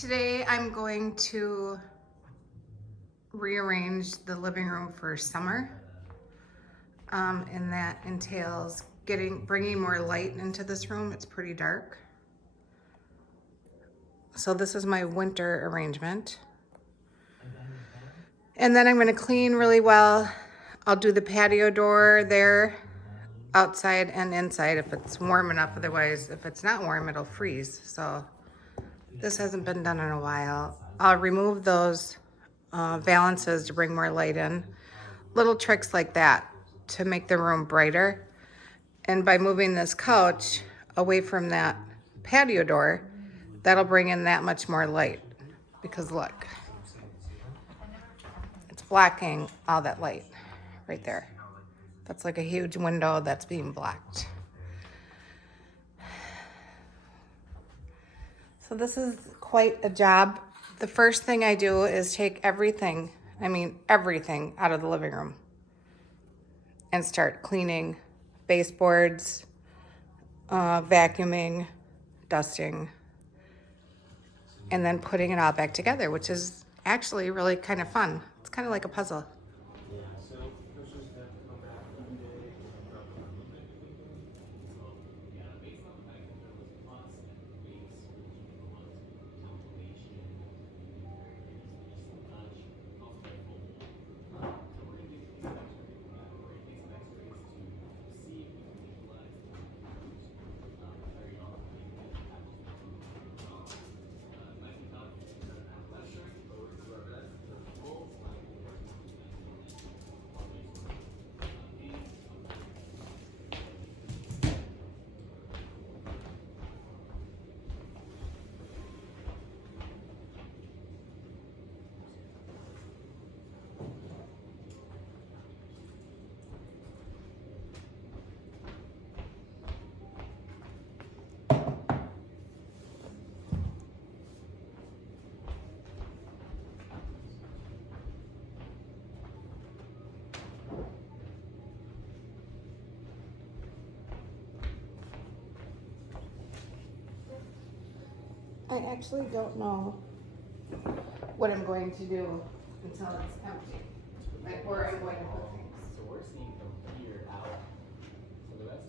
Today I'm going to rearrange the living room for summer, and that entails bringing more light into this room. It's pretty dark. So this is my winter arrangement. And then I'm going to clean really well. I'll do the patio door there, outside and inside if it's warm enough. Otherwise, if it's not warm, it'll freeze. So this hasn't been done in a while. I'll remove those valances to bring more light in. Little tricks like that to make the room brighter. And by moving this couch away from that patio door, that'll bring in that much more light. Because look, it's blocking all that light right there. That's like a huge window that's being blocked. So this is quite a job. The first thing I do is take everything out of the living room and start cleaning baseboards, vacuuming, dusting, and then putting it all back together, which is actually really kind of fun. It's kind of like a puzzle. I actually don't know what I'm going to do until it's empty, like where I'm going to put things. So we're seeing from here out. So the rest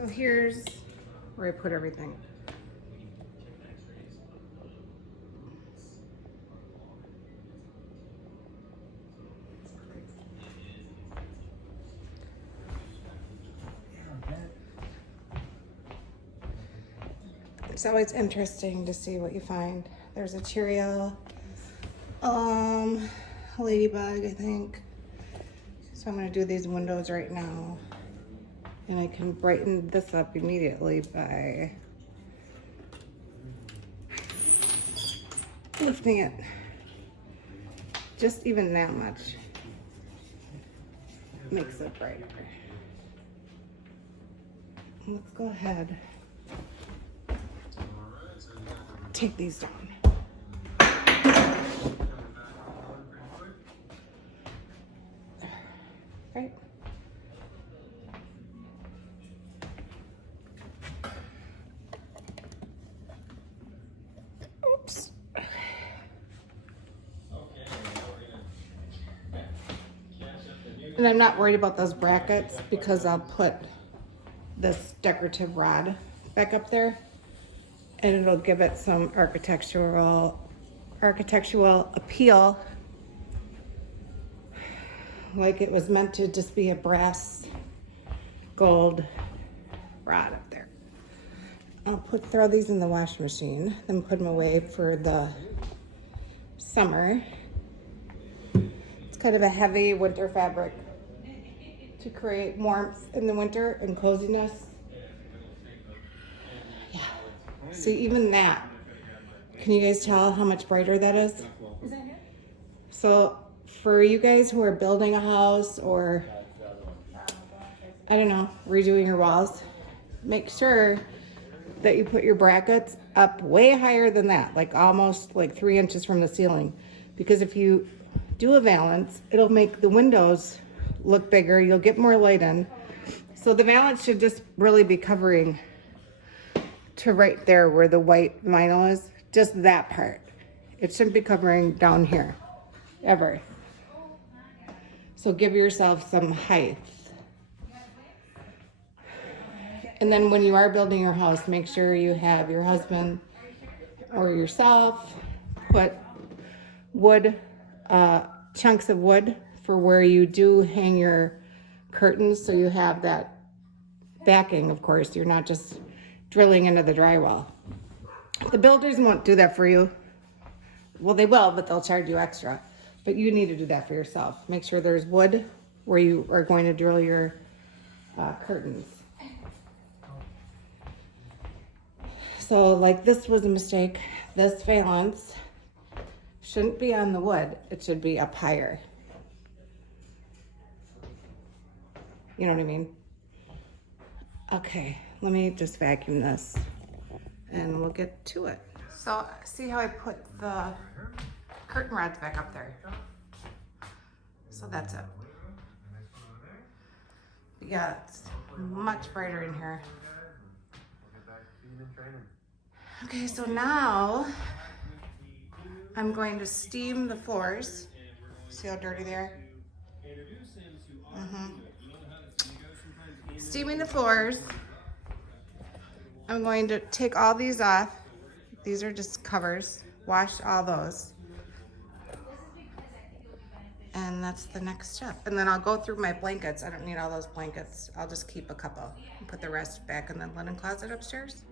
So here's where I put everything. It's always interesting to see what you find. There's a Cheerio, ladybug, I think. So I'm gonna do these windows right now. And I can brighten this up immediately by lifting it. Just even that much makes it brighter. Let's go ahead. Take these down. Right. Oops. And I'm not worried about those brackets because I'll put this decorative rod back up there and it'll give it some architectural appeal, like it was meant to just be a brass gold rod up there. I'll throw these in the washing machine, then put them away for the summer. It's kind of a heavy winter fabric to create warmth in the winter and coziness. Yeah. See, even that. Can you guys tell how much brighter that is? Is that here? So for you guys who are building a house or, I don't know, redoing your walls, make sure that you put your brackets up way higher than that, like almost like 3 inches from the ceiling. Because if you do a valance, it'll make the windows look bigger, you'll get more light in. So the valance should just really be covering to right there where the white vinyl is, just that part. It shouldn't be covering down here, ever. So give yourself some height. And then when you are building your house, make sure you have your husband or yourself put wood, chunks of wood for where you do hang your curtains, so you have that backing. Of course, you're not just drilling into the drywall. The builders won't do that for you. Well, they will, but they'll charge you extra. But you need to do that for yourself. Make sure there's wood where you are going to drill your curtains. So like this was a mistake. This valance shouldn't be on the wood. It should be up higher. You know what I mean? Okay, let me just vacuum this and we'll get to it. So see how I put the curtain rods back up there? So that's it. Yeah, it's much brighter in here. Okay, so now I'm going to steam the floors. See how dirty they are? Steaming the floors. I'm going to take all these off. These are just covers. Wash all those. And that's the next step. And then I'll go through my blankets. I don't need all those blankets. I'll just keep a couple and put the rest back in the linen closet upstairs.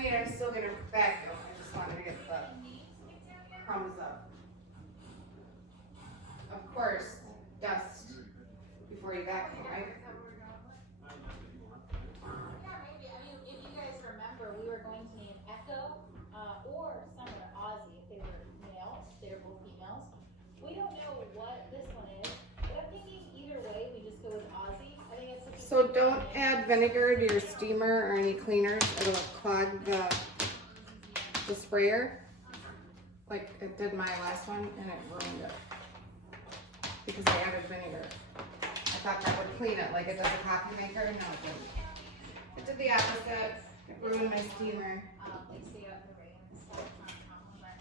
mean, I'm still gonna vacuum. I just wanted to get the crumbs up. Of course, dust before you vacuum, right? Yeah, maybe. I mean, if you guys remember, we were going to name Echo or Summer Ozzy if they were males. They were both females. We don't know what this one is, but I'm thinking either way, we just go with Ozzy. I think it's such a So cute don't name. add vinegar to your steamer or any cleaners. It'll clog the sprayer, like it did my last one, and it ruined it because I added vinegar. I thought that would clean it like it does a coffee maker. No, it didn't. It did the opposite. It ruined my steamer. Like stay up the rain and stuff. Compliment.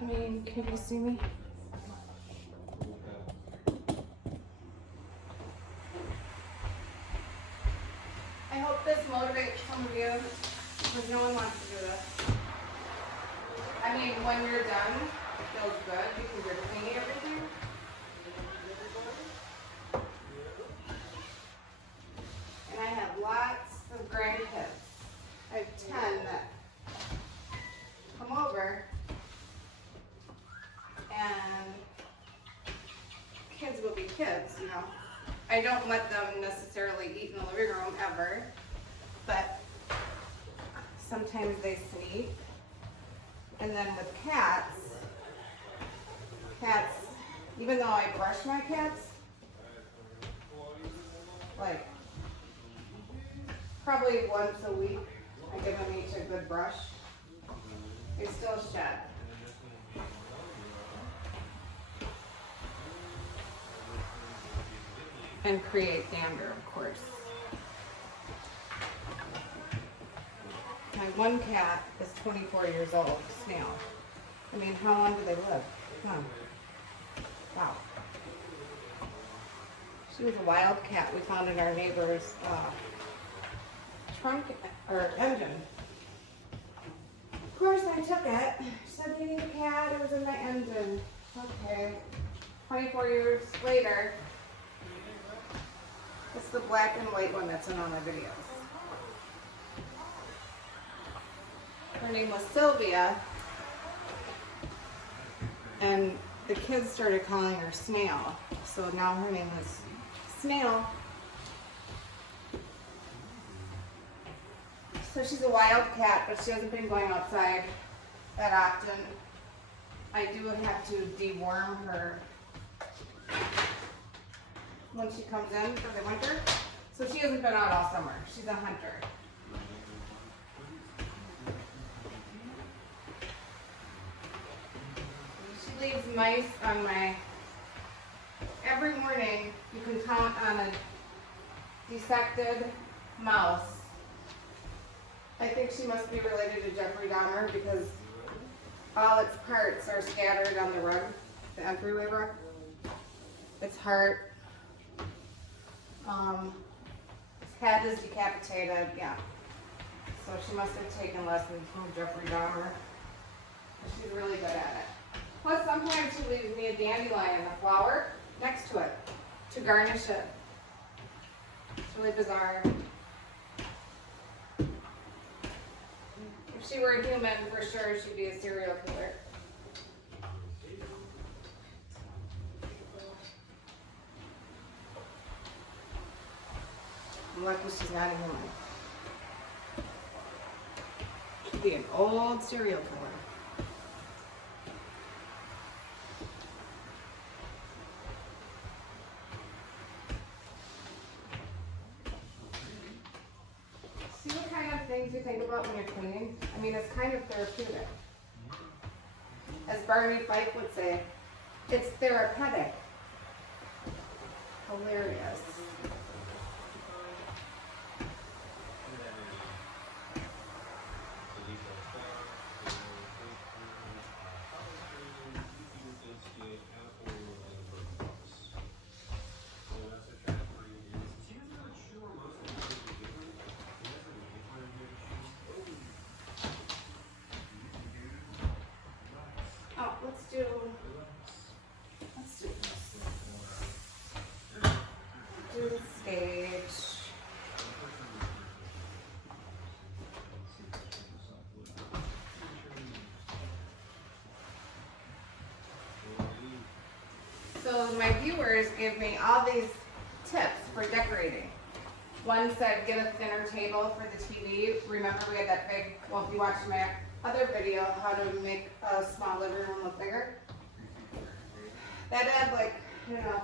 I mean, can you see me? I hope this motivates some of you, because no one wants to do this. I mean, when you're done, it feels good because you're cleaning everything. And I have lots of grandkids. I have 10 that come over, and kids will be kids, you know. I don't let them necessarily eat in the living room ever, but sometimes they sneak. And then with cats, even though I brush my cats, like probably once a week, I give them each a good brush, they still shed. And create dander, of course. My one cat is 24 years old, Snail. I mean, how long do they live? Huh. Wow. She was a wild cat we found in our neighbor's trunk or engine. Of course, I took it. She said, "We need a cat." It was in my engine. Okay. 24 years later. It's the black and white one that's in all my videos. Her name was Sylvia, and the kids started calling her Snail, so now her name is Snail. So she's a wild cat, but she hasn't been going outside that often. I do have to deworm her when she comes in for the winter. So she hasn't been out all summer. She's a hunter. She leaves mice on my, every morning you can count on a dissected mouse. I think she must be related to Jeffrey Dahmer because all its parts are scattered on the rug, the entryway rug. Its heart, its head is decapitated, yeah. So she must have taken lessons from Jeffrey Dahmer. She's really good at it. Plus, sometimes she leaves me a dandelion, a flower, next to it to garnish it. It's really bizarre. If she were a human, for sure, she'd be a serial killer. I'm lucky she's not a human. She'd be an old serial killer. See what kind of things you think about when you're cleaning? I mean, it's kind of therapeutic. As Barney Fife would say, it's therapeutic. Hilarious. So my viewers give me all these tips for decorating. One said get a thinner table for the TV. Remember we had that big, well if you watched my other video, how to make a small living room look bigger. That had like,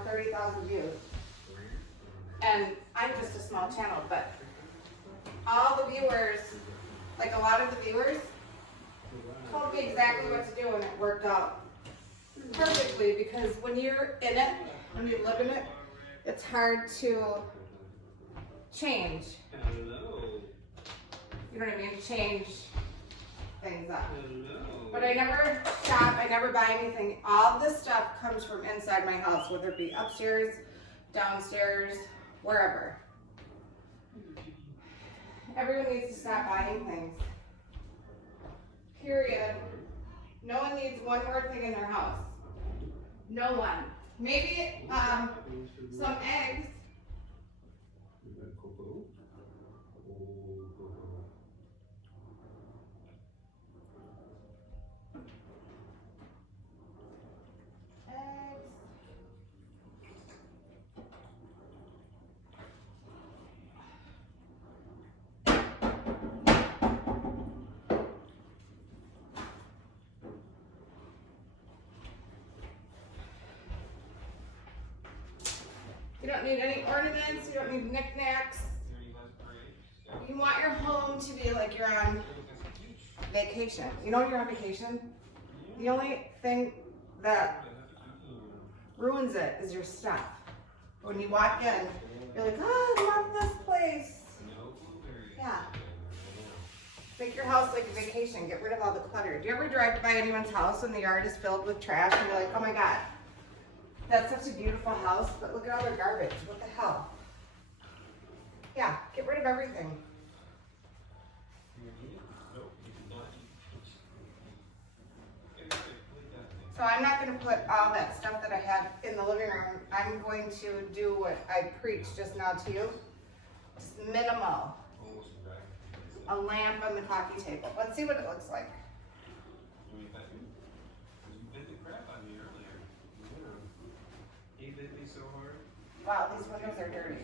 30,000 views. And I'm just a small channel, but all the viewers, like a lot of the viewers, told me exactly what to do and it worked out perfectly because when you're in it, when you live in it, it's hard to change. You know what I mean? Change things up. But I never shop, I never buy anything. All this stuff comes from inside my house, whether it be upstairs, downstairs, wherever. Everyone needs to stop buying things. Period. No one needs one more thing in their house. No one. Maybe some eggs. You don't need any ornaments, you don't need knickknacks. You want your home to be like you're on vacation. You know when you're on vacation? The only thing that ruins it is your stuff. When you walk in, you're like, oh, I love this place. Yeah. Make your house like a vacation. Get rid of all the clutter. Do you ever drive by anyone's house and the yard is filled with trash and you're like, oh my God, that's such a beautiful house, but look at all their garbage. What the hell? Yeah, get rid of everything. So I'm not going to put all that stuff that I have in the living room. I'm going to do what I preached just now to you. Just minimal. A lamp on the coffee table. Let's see what it looks like. Wow, these windows are dirty.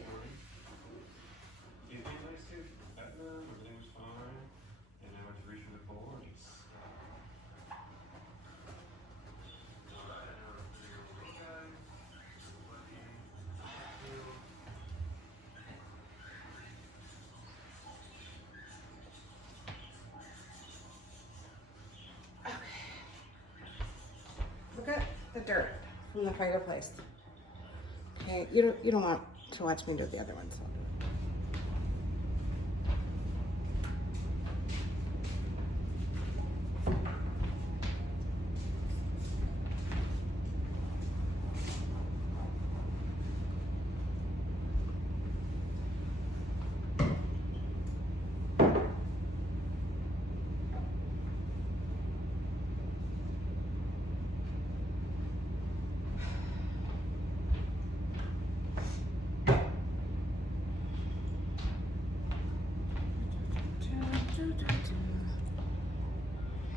Look at the dirt from the fireplace. Okay, you don't want to watch me do the other ones.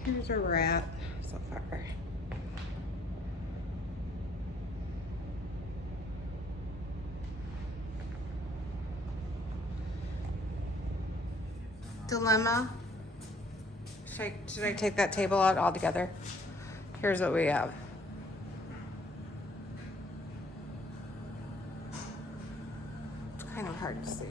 Here's where we're at so far. Dilemma. Should I take that table out altogether? Here's what we have. It's kind of hard to see.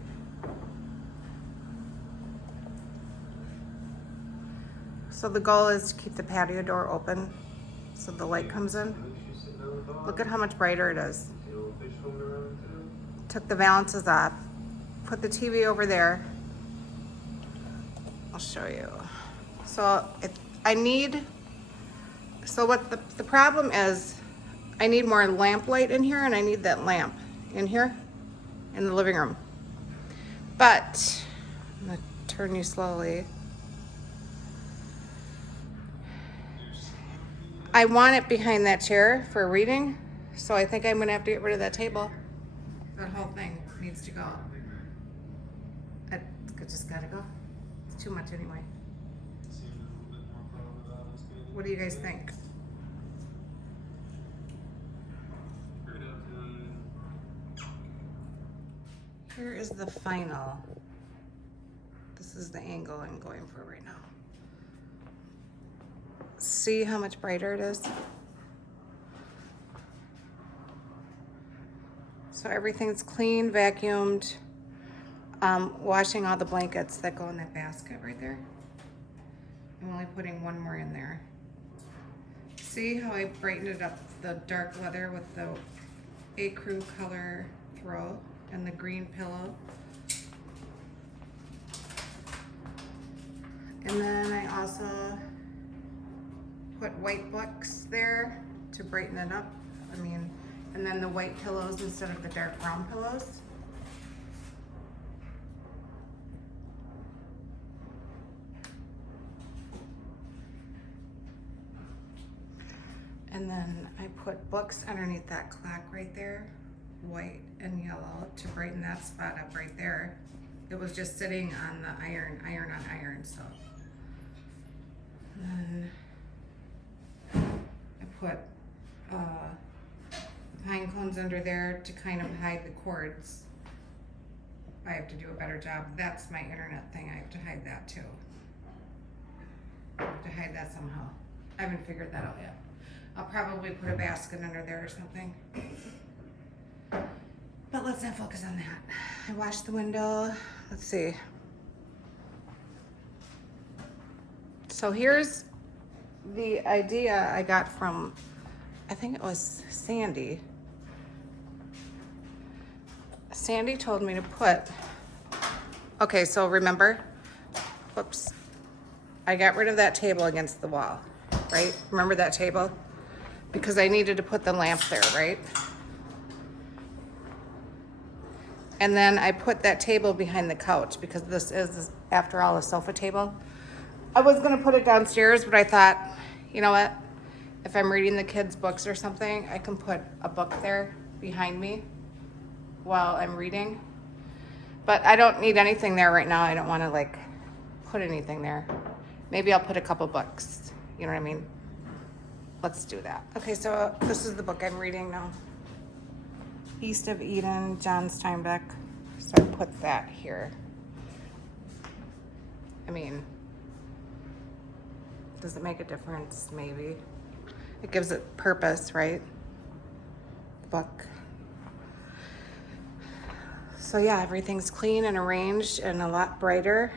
So the goal is to keep the patio door open so the light comes in. Look at how much brighter it is. Took the valances off. Put the TV over there. I'll show you. So what the problem is, I need more lamp light in here and I need that lamp in here in the living room. But I'm gonna turn you slowly. I want it behind that chair for reading, so I think I'm gonna have to get rid of that table. That whole thing needs to go. It just gotta go. It's too much anyway. What do you guys think? Here is the final. This is the angle I'm going for right now. See how much brighter it is? So everything's clean, vacuumed. Washing all the blankets that go in that basket right there. I'm only putting one more in there. See how I brightened it up, the dark leather with the ecru color throw and the green pillow. And then I also put white books there to brighten it up. And then the white pillows instead of the dark brown pillows. And then I put books underneath that clock right there, white and yellow, to brighten that spot up right there. It was just sitting on the iron on iron, so. And then I put pine cones under there to kind of hide the cords. I have to do a better job. That's my internet thing. I have to hide that too. I have to hide that somehow. I haven't figured that out yet. I'll probably put a basket under there or something. But let's not focus on that. I washed the window. Let's see. So here's the idea I got from, I think it was Sandy. Sandy told me to put, okay, so remember, whoops, I got rid of that table against the wall, right? Remember that table? Because I needed to put the lamp there, right? And then I put that table behind the couch because this is, after all, a sofa table. I was gonna put it downstairs, but I thought, you know what? If I'm reading the kids' books or something, I can put a book there behind me while I'm reading. But I don't need anything there right now. I don't wanna like put anything there. Maybe I'll put a couple books, you know what I mean? Let's do that. Okay, so this is the book I'm reading now. East of Eden, John Steinbeck. So I put that here. I mean, does it make a difference? Maybe. It gives it purpose, right? The book. So yeah, everything's clean and arranged and a lot brighter.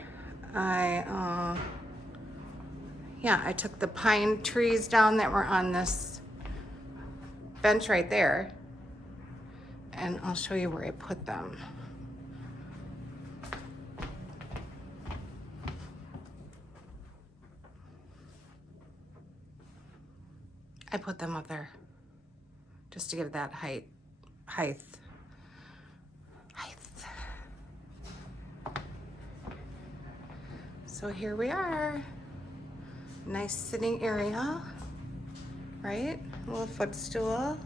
I took the pine trees down that were on this bench right there, and I'll show you where I put them. I put them up there just to give that height. So here we are. Nice sitting area, right? A little footstool.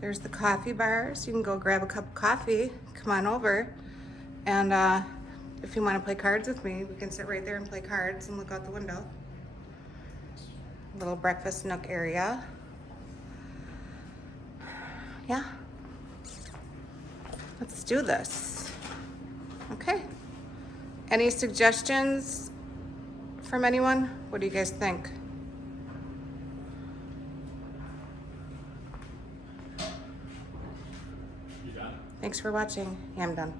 There's the coffee bar, so you can go grab a cup of coffee, come on over. And if you wanna play cards with me, we can sit right there and play cards and look out the window. Little breakfast nook area. Yeah. Let's do this. Okay. Any suggestions from anyone? What do you guys think? You done? Thanks for watching. Yeah, I'm done.